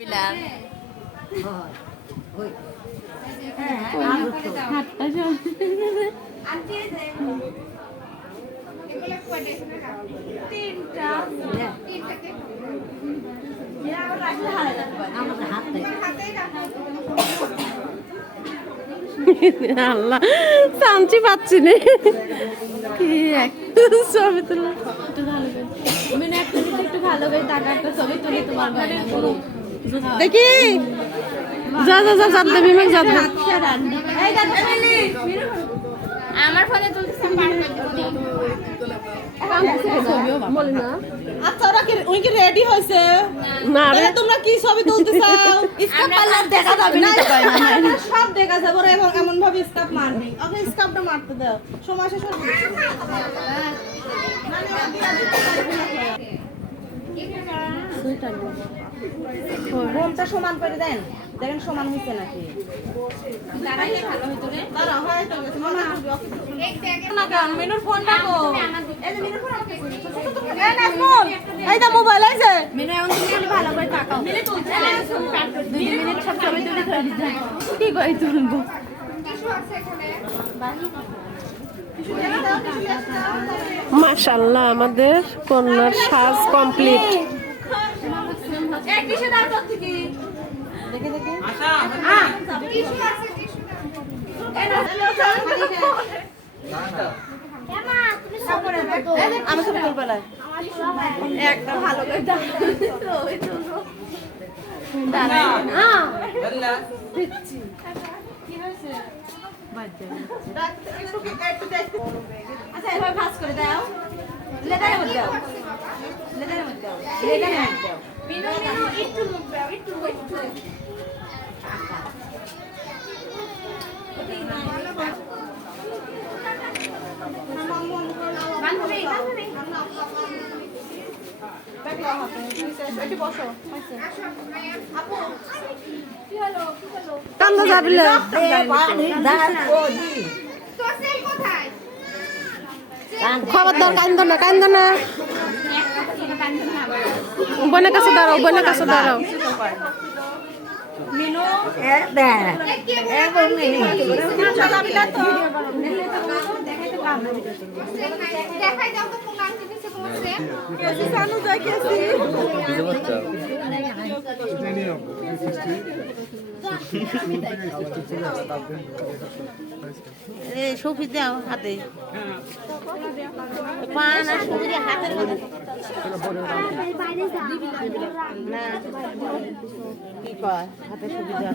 bilang আল্লাহ শান্তি পাচ্ছি না কি একটু ছবি তুলো একটু ভালো করে মানে একটু ভালো করে টাকা একটা ছবি তুলে তোমার দেখি যা যা যা যাবে বিমান যাবে আমার ফোনে তুলতেছি বলি না আচ্ছা ওরা কি ওই কি রেডি হইছে না রে তোমরা কি ছবি তুলতে চাও স্কাপ পারলে দেখা যাবে না সব দেখা যাবে ওরা এমন ভাবে স্কাপ মারবি ওকে স্কাপটা মারতে দাও সময় শেষ হয়ে বোমটা সমান করে দেন দেখেন সমান হইছে নাকি দাঁড়াইলে ভালো হইতো রে দাঁড়া হয়তো গেছে মামা না কেন মিনুর ফোন রাখো এই যে মিনুর ফোন আমাকে এই না ফোন এই দা মোবাইল আইছে মিনু এখন তুমি খালি ভালো করে তাকাও মিনু তুলছে 2 মিনিট সব ছবি তুলে ধরে দিতে কি কই তুলবো কিছু আছে এখানে মাশাআল্লাহ আমাদের কন্যার সাজ কমপ্লিট এই কিসে দাঁড় করতে কি দেখে দেখে আশা হ্যাঁ কিছু আছে কিছু এই না না তুমি সব করে দাও আমি সব তুলব না একটা ভালো করে দাও ওই তুলবো দাঁড়া হ্যাঁ বললা দিচ্ছি কি হয়েছে আচ্ছা এবার ভাঁজ করে দাও লেদারের মধ্যে দাও লেদারের মধ্যে দাও লেদারের মধ্যে দাও মিনু মিনু একটু মুখ দাও একটু বান্ধবী একটু বসো আপু কি হলো কান্দা যাবে না খবরদার কান্দ না বোনের কাছে দাঁড়াও মিনু দেখাই দাও তো কোন আনতে দিছে তোমাকে কেসি সানু যাই কেসি এই সফি দাও হাতে পান আর সফি হাতের মধ্যে না কি কয় হাতে সফি দাও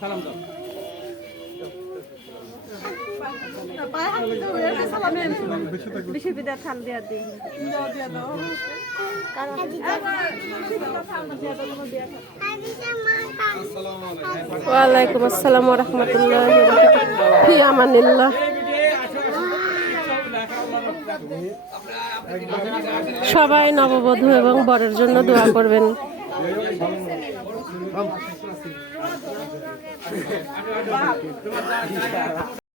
সালাম দাও বিশ্ববিদ্যালয় থাল দিয়া দিই ওয়ালাইকুম আসসালাম ওয়া রাহমাতুল্লাহি ওয়া বারাকাতুহু ফি আমানিল্লাহ সবাই নববধূ এবং বরের জন্য দোয়া করবেন